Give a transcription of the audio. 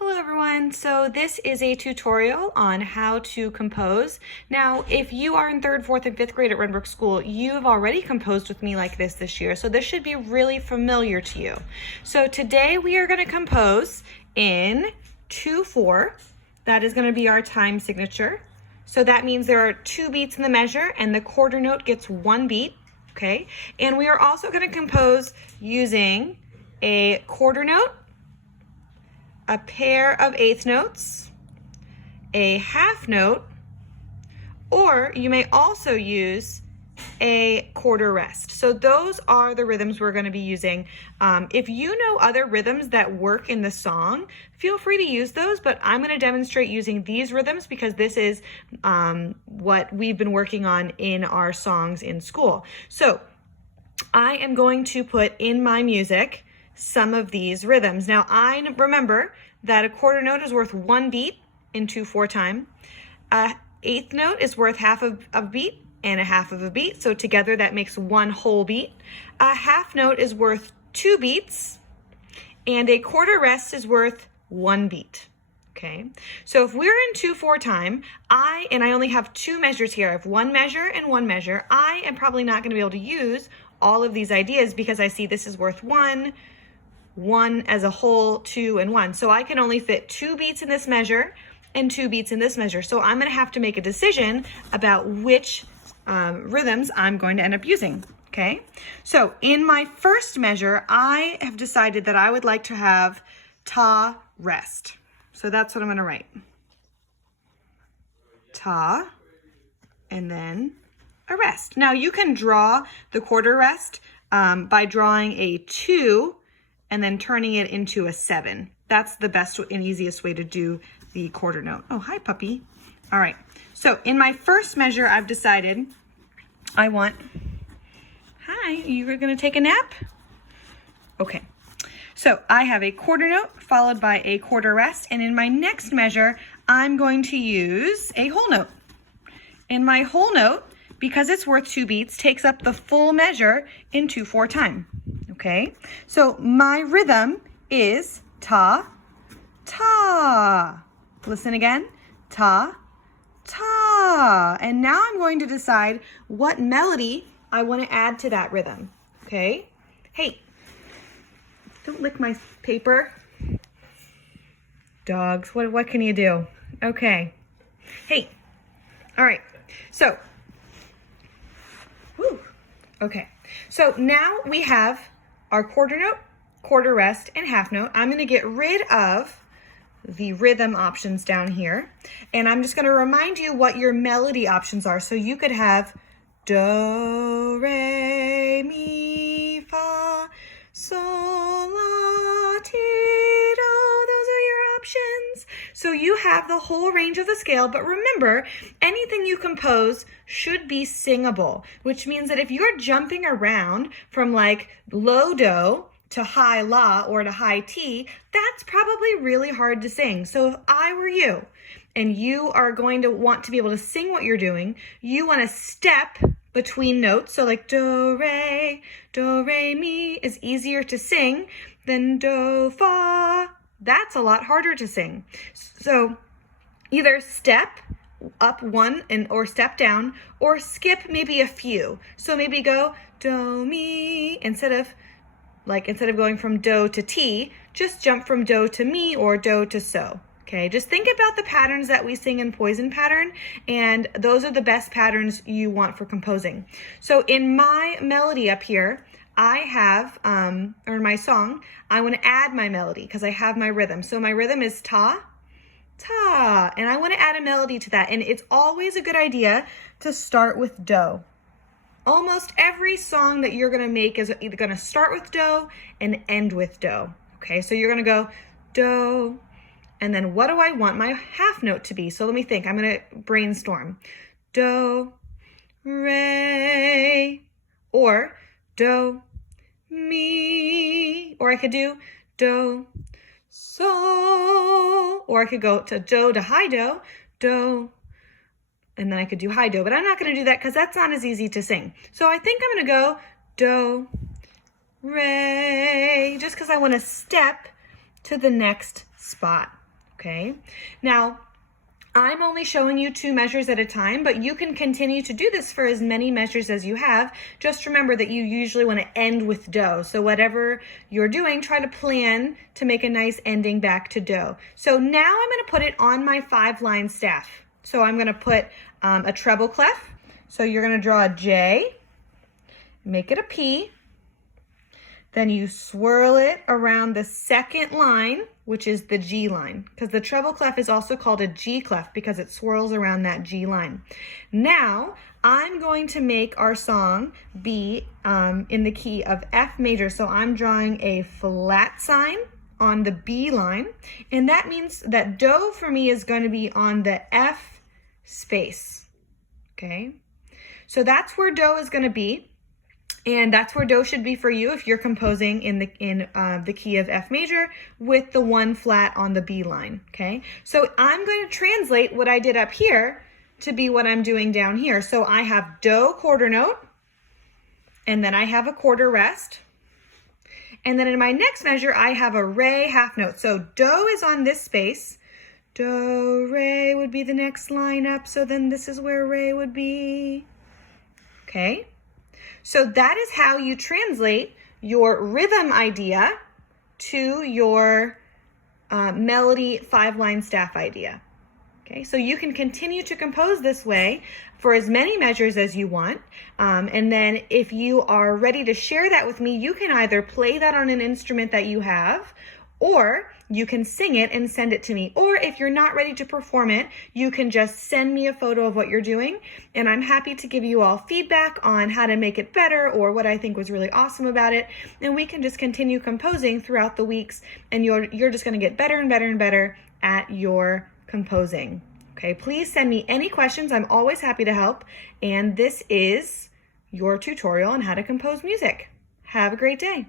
Hello everyone, so this is a tutorial on how to compose. Now, if you are in 3rd, 4th, and 5th grade at Renbrook School, you've already composed with me like this year, so this should be really familiar to you. So today we are going to compose in 2/4. That is going to be our time signature. So that means there are 2 beats in the measure and the quarter note gets 1 beat, okay? And we are also going to compose using a quarter note, a pair of 1/8 notes, a half note, or you may also use a quarter rest. So those are the rhythms we're going to be using. If you know other rhythms that work in the song, feel free to use those, but I'm going to demonstrate using these rhythms because this is what we've been working on in our songs in school. So I am going to put in my music some of these rhythms. Now, I remember that a quarter note is worth 1 beat in 2/4 time. A 1/8 note is worth half of a beat and a half of a beat. So together that makes 1 whole beat. A half note is worth 2 beats and a quarter rest is worth 1 beat. Okay, so if we're in 2/4 time, I only have 2 measures here. I have 1 measure and 1 measure. I am probably not going to be able to use all of these ideas because I see this is worth 1 as a whole, 2 and 1. So I can only fit 2 beats in this measure and 2 beats in this measure. So I'm going to have to make a decision about which rhythms I'm going to end up using. Okay, so in my first measure, I have decided that I would like to have ta rest. So that's what I'm going to write. Ta, and then a rest. Now you can draw the quarter rest by drawing a 2 and then turning it into a 7. That's the best and easiest way to do the quarter note. Oh, hi, puppy. All right, so in my first measure, I've decided I want, hi, you were gonna take a nap? Okay, so I have a quarter note followed by a quarter rest, and in my next measure, I'm going to use a whole note. And my whole note, because it's worth 2 beats, takes up the full measure in 2/4 time. Okay, so my rhythm is ta, ta. Listen again, ta, ta. And now I'm going to decide what melody I want to add to that rhythm. Okay, hey, don't lick my paper. Dogs, what can you do? Okay, hey, all right, so, whew. Okay, so now we have our quarter note, quarter rest, and half note. I'm going to get rid of the rhythm options down here, and I'm just going to remind you what your melody options are. So you could have do, re, mi, fa, sol, la, ti, do. Those are your options. So you have the whole range of the scale, but remember, anything you compose should be singable, which means that if you're jumping around from like low do to high la or to high ti, that's probably really hard to sing. So if I were you and you are going to want to be able to sing what you're doing, you want to step between notes. So like do, re, mi is easier to sing than do, fa. That's a lot harder to sing. So either step up 1 or step down, or skip maybe a few. So maybe go do, mi, instead of going from do to ti, just jump from do to mi or do to so. Okay, just think about the patterns that we sing in Poison Pattern, and those are the best patterns you want for composing. So in my melody up here, I have, or in my song, I want to add my melody because I have my rhythm. So my rhythm is ta, ta, and I want to add a melody to that. And it's always a good idea to start with do. Almost every song that you're going to make is either going to start with do and end with do. Okay, so you're going to go do, and then what do I want my half note to be? So let me think. I'm going to brainstorm. Do, re, or do, mi, or I could do do, so, or I could go to do to high do, do, and then I could do high do, but I'm not going to do that because that's not as easy to sing. So I think I'm going to go do, re, just because I want to step to the next spot. okay? Now, I'm only showing you 2 measures at a time, but you can continue to do this for as many measures as you have. Just remember that you usually want to end with do. So whatever you're doing, try to plan to make a nice ending back to do. So now I'm going to put it on my 5-line staff. So I'm going to put a treble clef. So you're going to draw a J, make it a P, then you swirl it around the 2nd line, which is the G line, because the treble clef is also called a G clef because it swirls around that G line. Now, I'm going to make our song be in the key of F major. So I'm drawing a flat sign on the B line, and that means that do for me is going to be on the F space, okay? So that's where do is going to be. And that's where do should be for you if you're composing in the key of F major with the 1 flat on the B line, okay? So I'm going to translate what I did up here to be what I'm doing down here. So I have do quarter note, and then I have a quarter rest. And then in my next measure, I have a re half note. So do is on this space. Do, re would be the next line up. So then this is where re would be, okay? So that is how you translate your rhythm idea to your melody 5-line staff idea. Okay, so you can continue to compose this way for as many measures as you want. And then if you are ready to share that with me, you can either play that on an instrument that you have, or you can sing it and send it to me. Or if you're not ready to perform it, you can just send me a photo of what you're doing, and I'm happy to give you all feedback on how to make it better or what I think was really awesome about it. And we can just continue composing throughout the weeks, and you're just gonna get better and better and better at your composing. Okay, please send me any questions. I'm always happy to help. And this is your tutorial on how to compose music. Have a great day.